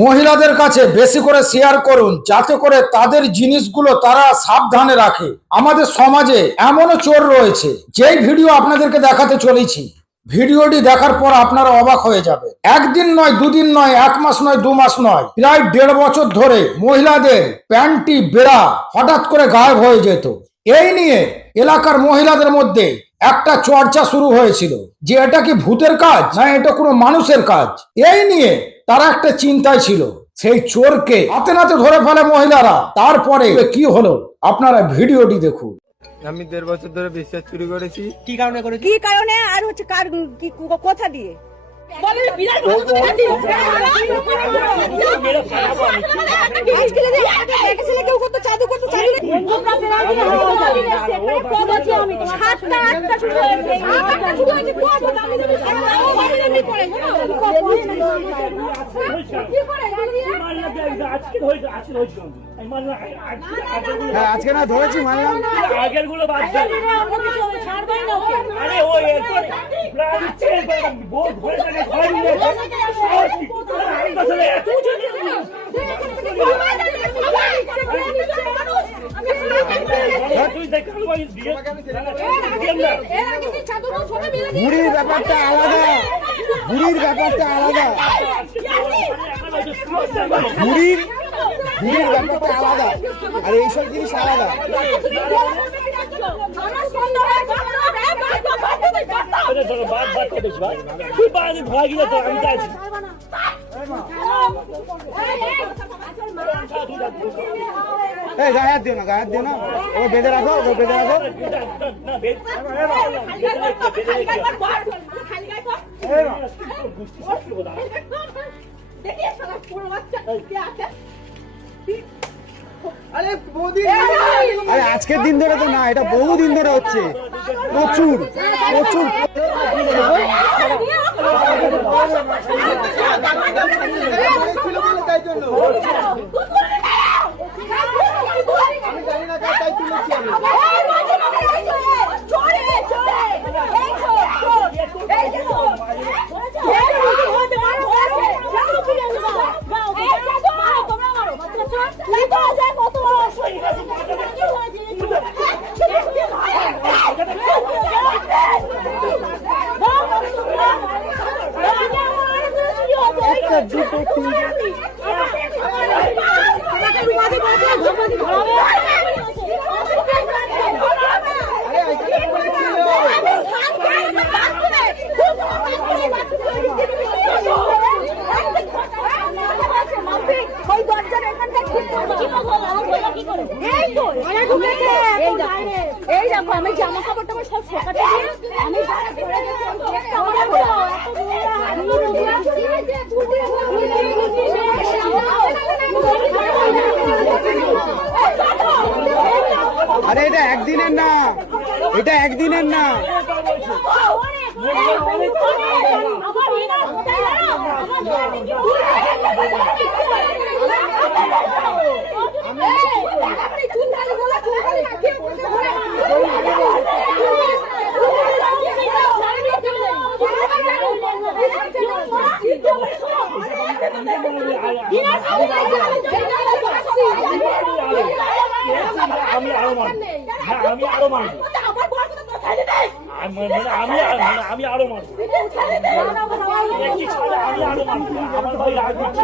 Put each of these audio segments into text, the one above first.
মহিলাদের কাছে বেশি করে শেয়ার করুন যাতে করে তাদের জিনিসগুলো তারা সাবধানে রাখে। আমাদের সমাজে এমনও চোর রয়েছে, যেই ভিডিও আপনাদেরকে দেখাতে চলেছি, ভিডিওটি দেখার পর আপনারা অবাক হয়ে যাবে। একদিন নয়, দুদিন নয়, 1 মাস নয়, 2 মাস নয়, প্রায় 1.5 বছর ধরে মহিলাদের প্যান্টি বেড়া হঠাৎ করে গায়েব হয়ে যেত। এই নিয়ে এলাকার মহিলাদের মধ্যে একটা চর্চা শুরু হয়েছিল যে এটা কি ভূতের কাজ না এটা কোনো মানুষের কাজ। এই নিয়ে তারা একটা চিন্তায় ছিল। সেই চোরকে হাতে নাতে ধরে ফেলে মহিলারা। তারপরে কি হলো আপনারা ভিডিওটি দেখুন। আমি 1.5 বছর ধরে বিশ্বাস চুরি করেছি। কি কারণে করেছি? কি কারণে আর হচ্ছে কার কি কথা দিয়ে? আজকে না ধরেছি মানলাম, আগের গুলো বাদ দাও। আরে ওই এরপর বহুত ভরে থাকে ঘর নিয়ে আসলে এত বুড়ির ব্যাপারটা আলাদা, বুড়ির ব্যাপারটা আলাদা, বুড়ির ব্যাপারটা আলাদা, আর এইসব জিনিস আলাদা। গায়ে হাত দিও না, গায়ে হাত দিও না, ও বেঁধে রাখো, ও বেঁধে রাখো। আরে আজকের দিন ধরে তো না, এটা বহুদিন ধরে হচ্ছে, প্রচুর প্রচুর। এই দেখো আমি জামা কাপড়টা সব শোকাতে আমি আরে এটা একদিনের না, এটা একদিনের না। আমি আরো মানব, আমি আরো মানব, আমি আরো মানব, আমার ভাই রাগ করছে,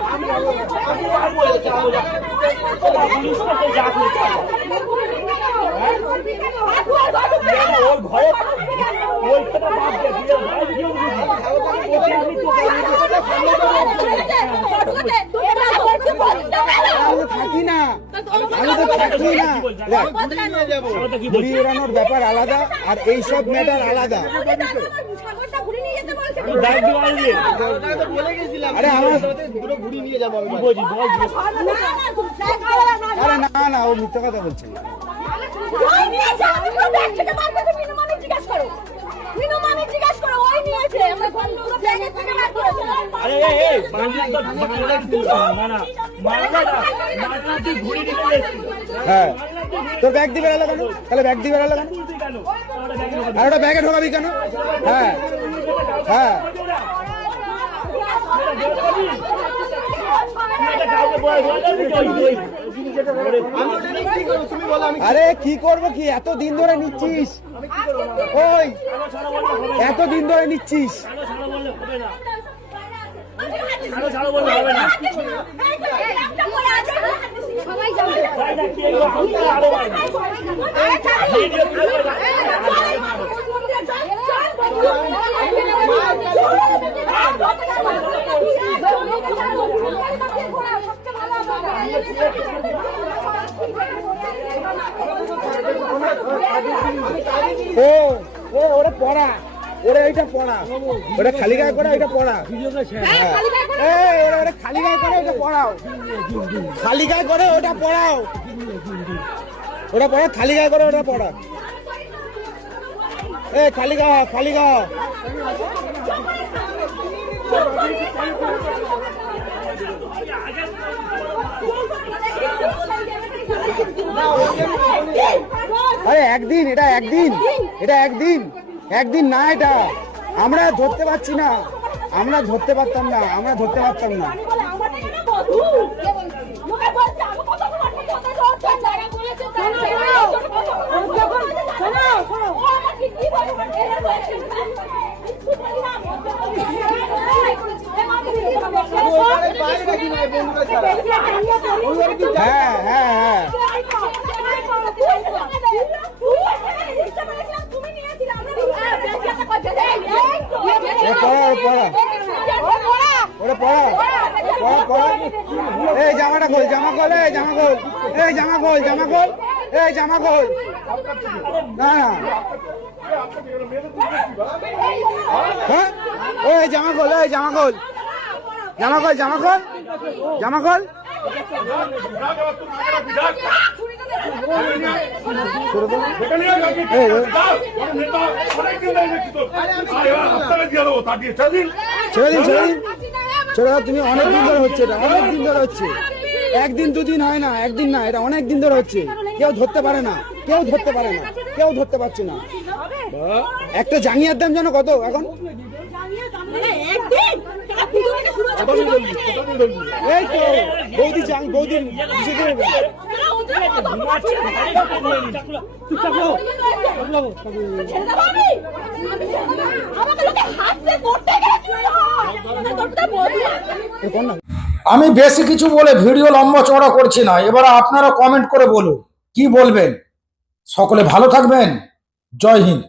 ওর ঘরে ওইখানে বাদ থাকি না, আমি তো থাকি না। ঘুরিয়ে এড়ানোর ব্যাপার আলাদা আর এইসব ম্যাটার আলাদা। আরে আমার আরে না না, ও মিথ্যা কথা বলছে। হ্যাঁ, তোর ব্যাগ দিয়ে বেড়ালো কেন? তাহলে ব্যাগ দিয়ে বেড়ালো কেন? আর ওটা ব্যাগে ঢোকাবি কেন? হ্যাঁ হ্যাঁ আরে কি করব কি, এত দিন ধরে নিচ্ছিস, ওই এত দিন ধরে নিচ্ছিস। সবাই জানে ও ও ওরা পড়া, ওরা এইটা পড়া, ওটা খালি গায়ে করে এটা পড়া। হ্যাঁ ওরা খালি গায়ে করে ওটা পড়াও, খালি গায়ে করে ওটা পড়াও, ওটা পড়া খালি গায়ে করে ওটা পড়া। এ খালি গা, খালি গা। আরে একদিন, এটা একদিন, এটা একদিন, একদিন না, এটা আমরা ধরতে পারছি না, আমরা ধরতে পারতাম না, আমরা ধরতে পারতাম না। হ্যাঁ হ্যাঁ হ্যাঁ ওটা পড়া, পড়া পড়া। এই জামাটা খোল, জামা খোল, এই জামা খোল, এই জামা খোল, জামা খোল, এই জামা খোল। না হ্যাঁ ওই জামা খোল, এই জামা খোল, জামা খোল, জামা খোল, জামা খোল। ছেড়ে দিন, ছেড়ে দিন, ছেড়ে দাও। তুমি অনেক দিন ধরে হচ্ছে, এটা অনেক দিন ধরে হচ্ছে, একদিন দুদিন হয় না, একদিন না, এটা অনেক দিন ধরে হচ্ছে। কেউ ধরতে পারে না, কেউ ধরতে পারে না, কেউ ধরতে পারছে না। একটা জাঙ্গিয়ার দাম জানো কত এখন? এই তো বৌদি, বৌদি আমি বেশি কিছু বলে ভিডিও লম্বা চওড়া করছি না, এবার আপনারা কমেন্ট করে বলুন কি বলবেন। সকলে ভালো থাকবেন, জয় হিন্দ।